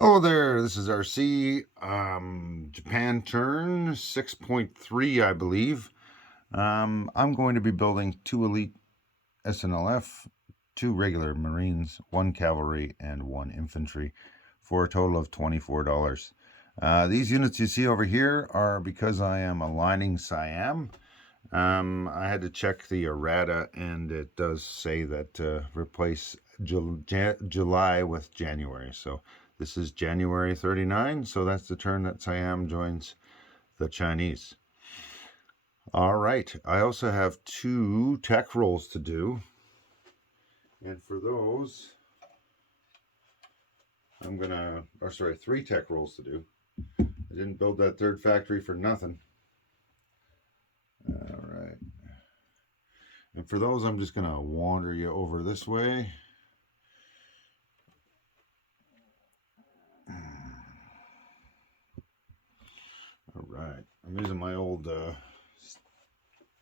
Hello there, this is RC, Japan turn 6.3, I believe. I'm going to be building 2 elite SNLF, 2 regular Marines, 1 cavalry, and 1 infantry for a total of $24. These units you see over here are because I am aligning Siam. I had to check the errata, and it does say that replace July with January. So this is January 39, so that's the turn that Siam joins the Chinese. All right, I also have 2 tech rolls to do. And for those, I'm gonna, or sorry, 3 tech rolls to do. I didn't build that 3rd factory for nothing. All right. And for those, I'm just gonna wander you over this way. All right, I'm using my old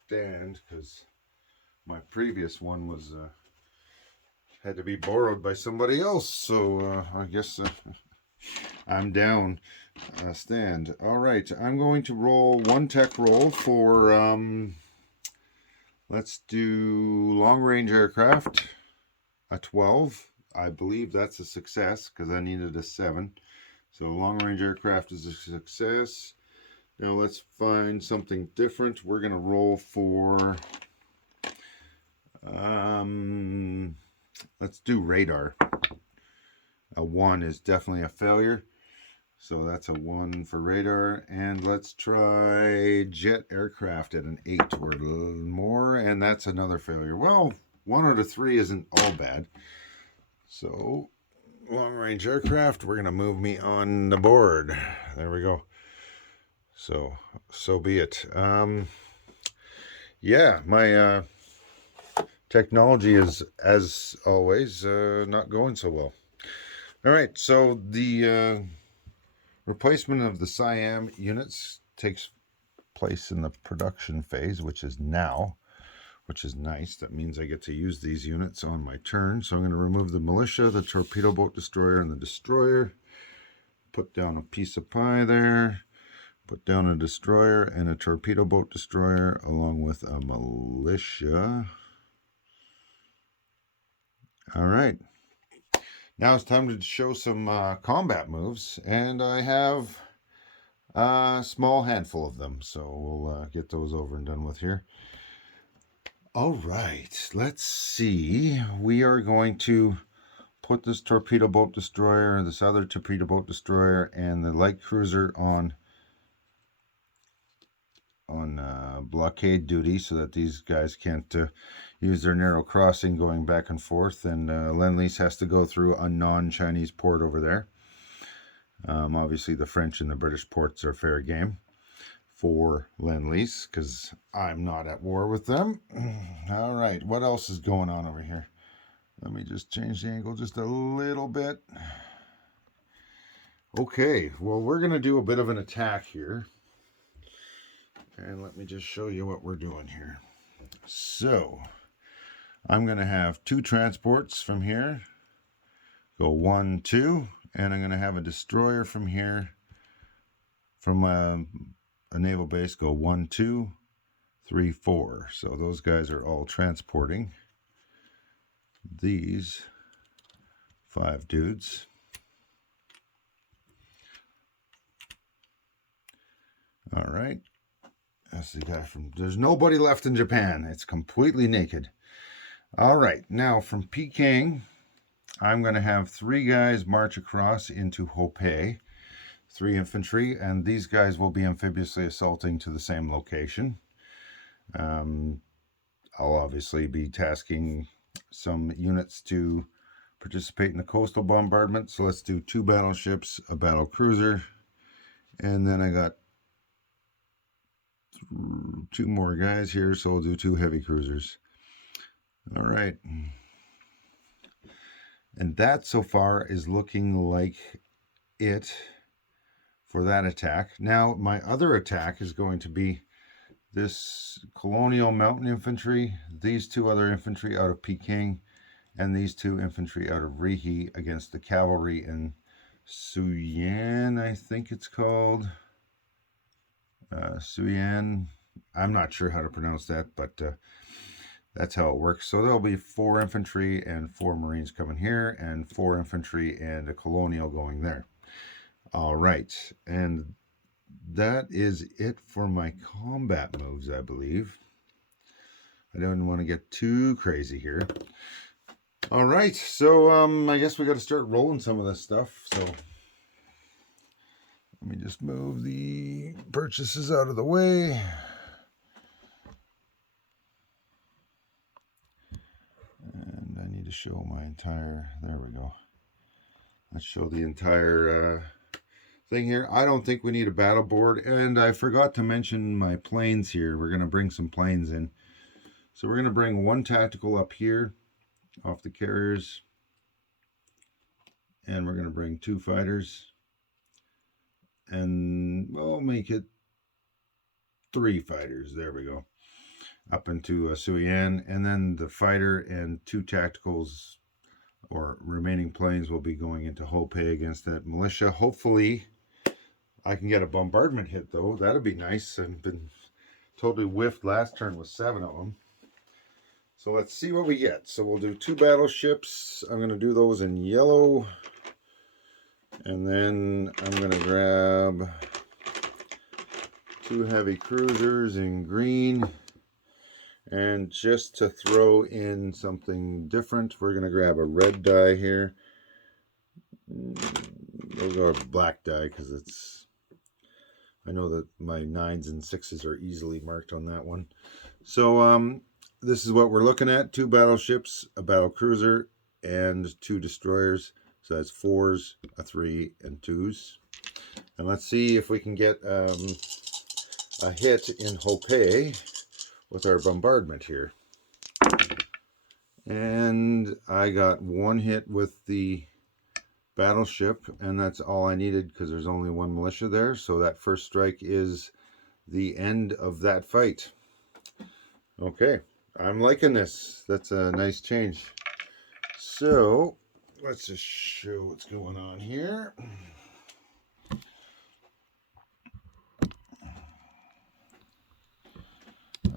stand because my previous one was had to be borrowed by somebody else, so I guess I'm down a stand. All right, I'm going to roll 1 tech roll for let's do long range aircraft, a 12. I believe that's a success because I needed a 7. So long range aircraft is a success. Now let's find something different. We're going to roll for, let's do radar. A 1 is definitely a failure. So that's a 1 for radar. And let's try jet aircraft at an 8 or more. And that's another failure. Well, 1 out of 3 isn't all bad. So long range aircraft, we're going to move me on the board. There we go. So be it. Yeah, my technology is, as always, not going so well. All right, so the replacement of the Siam units takes place in the production phase, which is now, which is nice. That means I get to use these units on my turn. So I'm going to remove the militia, the torpedo boat destroyer, and the destroyer. Put down a piece of pie there. Put down a destroyer and a torpedo boat destroyer along with a militia. All right. Now it's time to show some combat moves, and I have a small handful of them, so we'll get those over and done with here. All right, let's see. We are going to put this torpedo boat destroyer, this other torpedo boat destroyer, and the light cruiser on blockade duty so that these guys can't use their narrow crossing going back and forth, and Lend-Lease has to go through a non-Chinese port over there. Obviously the French and the British ports are fair game for Lend-Lease because I'm not at war with them. All right, what else is going on over here? Let me just change the angle just a little bit. Okay, well, we're going to do a bit of an attack here. And let me just show you what we're doing here. So, I'm going to have 2 transports from here. Go 1, 2. And I'm going to have a destroyer from here. From a naval base, go 1, 2, 3, 4. So those guys are all transporting these 5 dudes. All right. That's the guy from... There's nobody left in Japan. It's completely naked. All right. Now, from Peking, I'm going to have 3 guys march across into Hopei. 3 infantry. And these guys will be amphibiously assaulting to the same location. I'll obviously be tasking some units to participate in the coastal bombardment. So let's do 2 battleships, a battle cruiser. And then I got 2 more guys here, so we'll do 2 heavy cruisers. All right. And that so far is looking like it for that attack. Now, my other attack is going to be this Colonial Mountain Infantry, these 2 other infantry out of Peking, and these 2 infantry out of Rihe against the cavalry in Suyan, I think it's called. Suyan. I'm not sure how to pronounce that, but that's how it works. So there'll be 4 infantry and 4 Marines coming here, and 4 infantry and a colonial going there. All right, and that is it for my combat moves, I believe. I don't want to get too crazy here. All right, so I guess we got to start rolling some of this stuff. So let me just move the purchases out of the way. And I need to show my entire, there we go. Let's show the entire thing here. I don't think we need a battle board, and I forgot to mention my planes here. We're going to bring some planes in. So we're going to bring 1 tactical up here off the carriers, and we're going to bring 2 fighters, and we'll make it 3 fighters. There we go. Up into Suyan, and then the fighter and 2 tacticals or remaining planes will be going into Hope against that militia. Hopefully I can get a bombardment hit, though. That'd be nice. I've been totally whiffed last turn with 7 of them. So let's see what we get. So we'll do 2 battleships. I'm going to do those in yellow. And then I'm going to grab 2 heavy cruisers in green. And just to throw in something different, we're going to grab a red die here. Those are black die because it's, I know that my 9s and 6s are easily marked on that one. So this is what we're looking at: 2 battleships, a battle cruiser, and 2 destroyers. So that's 4s, a 3, and 2s. And let's see if we can get a hit in Hope with our bombardment here. And I got 1 hit with the battleship, and that's all I needed because there's only 1 militia there. So that first strike is the end of that fight. Okay, I'm liking this. That's a nice change. So let's just show what's going on here.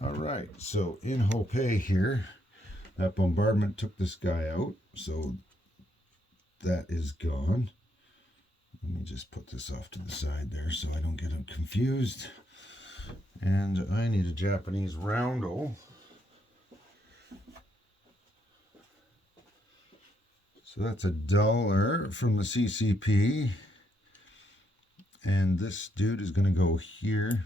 All right, so in Hope here, that bombardment took this guy out, so that is gone. Let me just put this off to the side there so I don't get him confused. And I need a Japanese roundel. So that's $1 from the CCP. And this dude is going to go here.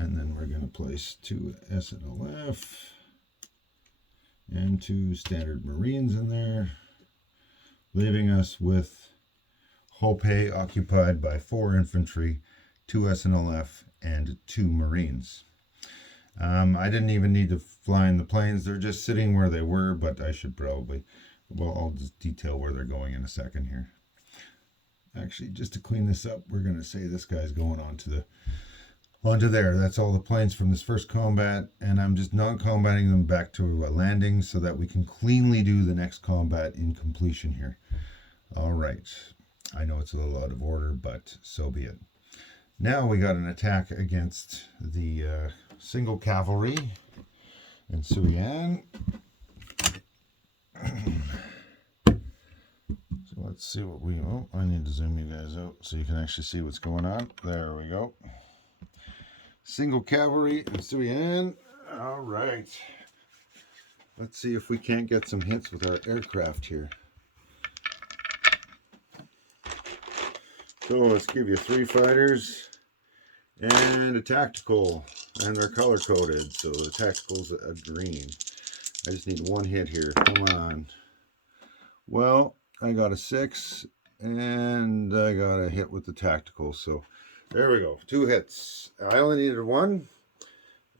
And then we're going to place 2 SNLF and 2 standard Marines in there, leaving us with Hope occupied by 4 infantry, 2 SNLF, and 2 Marines. I didn't even need to fly in the planes. They're just sitting where they were, but I should probably, well, I'll just detail where they're going in a second here. Actually, just to clean this up, we're going to say this guy's going onto there. That's all the planes from this first combat, and I'm just non-combating them back to a landing so that we can cleanly do the next combat in completion here. All right. I know it's a little out of order, but so be it. Now we got an attack against the single cavalry in Suyan. So let's see what we... Oh, I need to zoom you guys out so you can actually see what's going on. There we go. Single cavalry in Suyan. All right. Let's see if we can't get some hits with our aircraft here. So let's give you 3 fighters and a tactical, and they're color coded. So the tactical's a green. I just need 1 hit here. Come on. Well, I got a 6 and I got a hit with the tactical. So there we go. 2 hits. I only needed 1.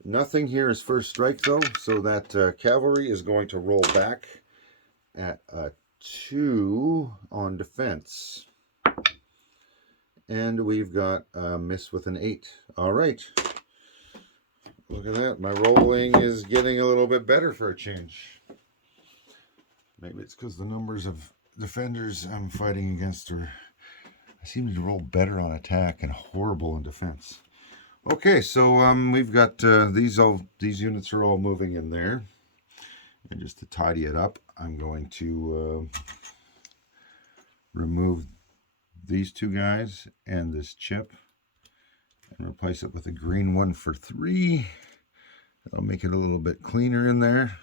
Nothing here is first strike though. So that cavalry is going to roll back at a 2 on defense. And we've got a miss with an 8. All right. Look at that. My rolling is getting a little bit better for a change. Maybe it's because the numbers have defenders I'm fighting against are seem to roll better on attack and horrible in defense. Okay, so we've got these units are all moving in there, and just to tidy it up, I'm going to remove these two guys and this chip and replace it with a green one for 3. That'll make it a little bit cleaner in there.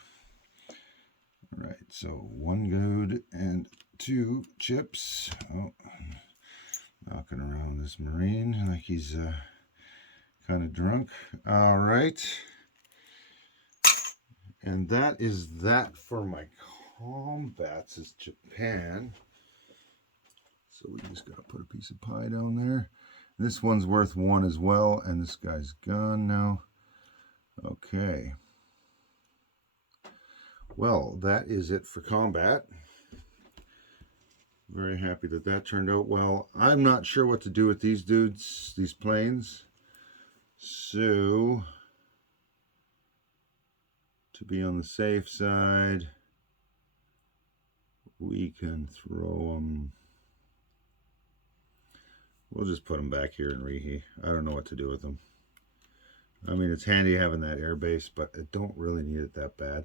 All right, so 1 goad and 2 chips. Oh, knocking around this Marine like he's kind of drunk. All right. And that is that for my combats is Japan. So we just got to put a piece of pie down there. This one's worth 1 as well, and this guy's gone now. Okay. Well, that is it for combat. Very happy that that turned out well. I'm not sure what to do with these dudes, these planes. So, to be on the safe side, we can throw them. We'll just put them back here in Rihi. I don't know what to do with them. I mean, it's handy having that air base, but I don't really need it that bad.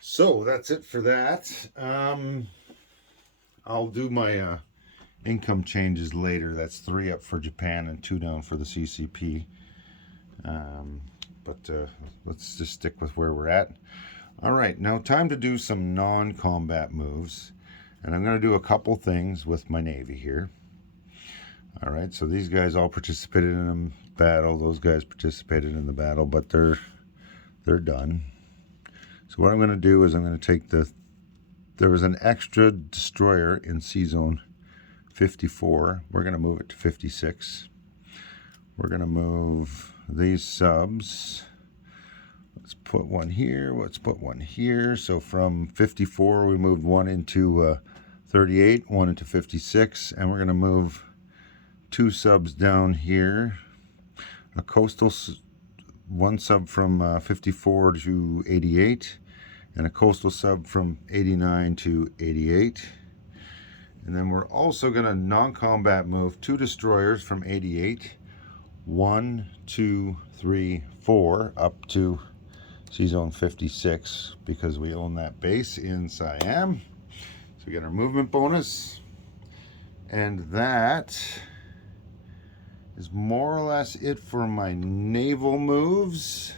So that's it for that. I'll do my income changes later. That's 3 up for Japan and 2 down for the CCP. But let's just stick with where we're at. All right, now time to do some non-combat moves. And I'm going to do a couple things with my Navy here. All right, so these guys all participated in the battle. Those guys participated in the battle, but they're done. So what I'm going to do is I'm going to take there was an extra destroyer in Sea Zone 54. We're going to move it to 56. We're going to move these subs. Let's put one here. Let's put one here. So from 54, we moved 1 into 38, 1 into 56, and we're going to move 2 subs down here. A coastal, 1 sub from 54 to 88, and a coastal sub from 89 to 88. And then we're also going to non-combat move 2 destroyers from 88, 1, 2, 3, 4 up to Sea Zone 56 because we own that base in Siam. So we get our movement bonus, and that is more or less it for my naval moves.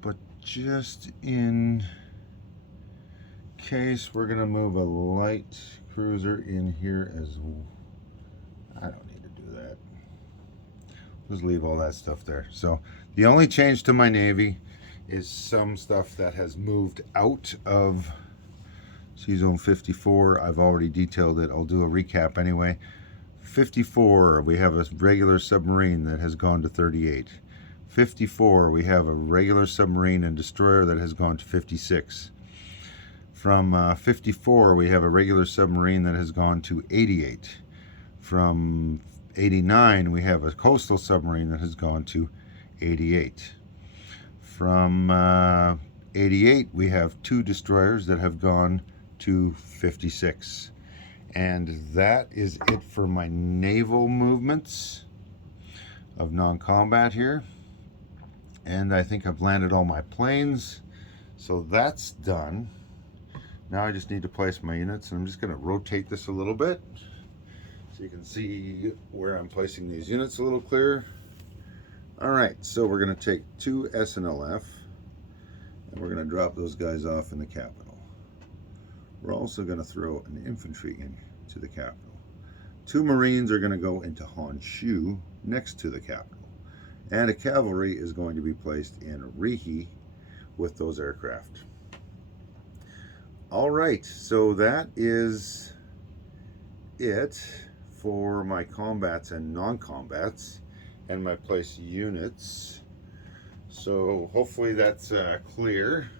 But just in case, we're going to move a light cruiser in here as well. I don't need to do that. Just leave all that stuff there. So the only change to my Navy is some stuff that has moved out of Sea Zone 54. I've already detailed it. I'll do a recap anyway. 54, we have a regular submarine that has gone to 38. 54, we have a regular submarine and destroyer that has gone to 56. From 54, we have a regular submarine that has gone to 88. From 89, we have a coastal submarine that has gone to 88. From 88, we have 2 destroyers that have gone to 56. And that is it for my naval movements of non-combat here. And I think I've landed all my planes. So that's done. Now I just need to place my units, and I'm just going to rotate this a little bit so you can see where I'm placing these units a little clearer. All right, so we're going to take 2 SNLF, and we're going to drop those guys off in the capital. We're also going to throw an infantry into the capital. 2 Marines are going to go into Honshu next to the capital. And a cavalry is going to be placed in Rihi with those aircraft. All right, so that is it for my combats and non-combats and my place units. So hopefully that's clear.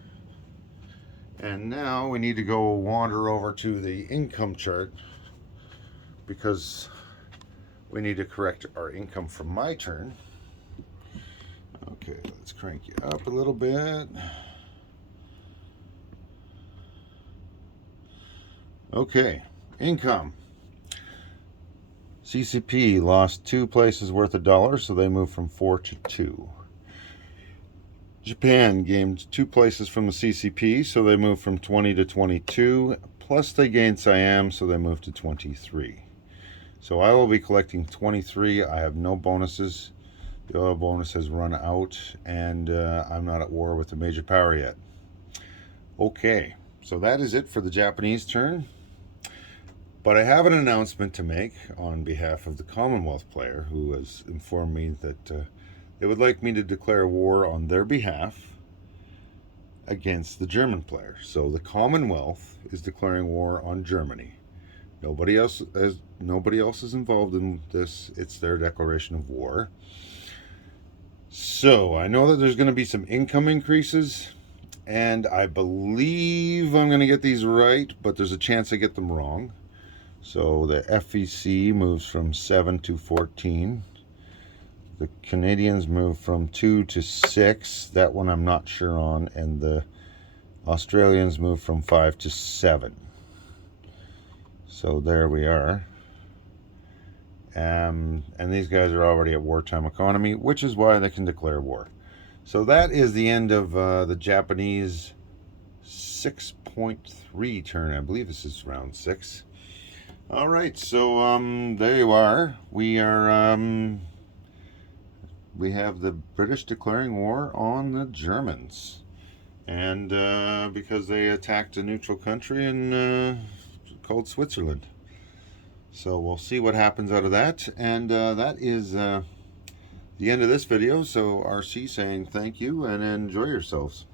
And now we need to go wander over to the income chart because we need to correct our income from my turn. Okay, let's crank you up a little bit. Okay, income. CCP lost 2 places worth of dollars, so they moved from 4 to 2. Japan gained 2 places from the CCP, so they moved from 20 to 22. Plus they gained Siam, so they moved to 23. So I will be collecting 23. I have no bonuses. The oil bonus has run out, and I'm not at war with the major power yet. Okay, so that is it for the Japanese turn. But I have an announcement to make on behalf of the Commonwealth player, who has informed me that they would like me to declare war on their behalf against the German player. So the Commonwealth is declaring war on Germany. Nobody else is involved in this. It's their declaration of war. So I know that there's going to be some income increases, and I believe I'm going to get these right, but there's a chance I get them wrong. So the FEC moves from 7 to 14. The Canadians move from 2 to 6. That one I'm not sure on. And the Australians move from 5 to 7. So there we are. And these guys are already at wartime economy, which is why they can declare war. So that is the end of the Japanese 6.3 turn. I believe this is round 6. All right, so there you are. We have the British declaring war on the Germans, and because they attacked a neutral country called Switzerland. So we'll see what happens out of that, and that is the end of this video. So RC saying thank you and enjoy yourselves.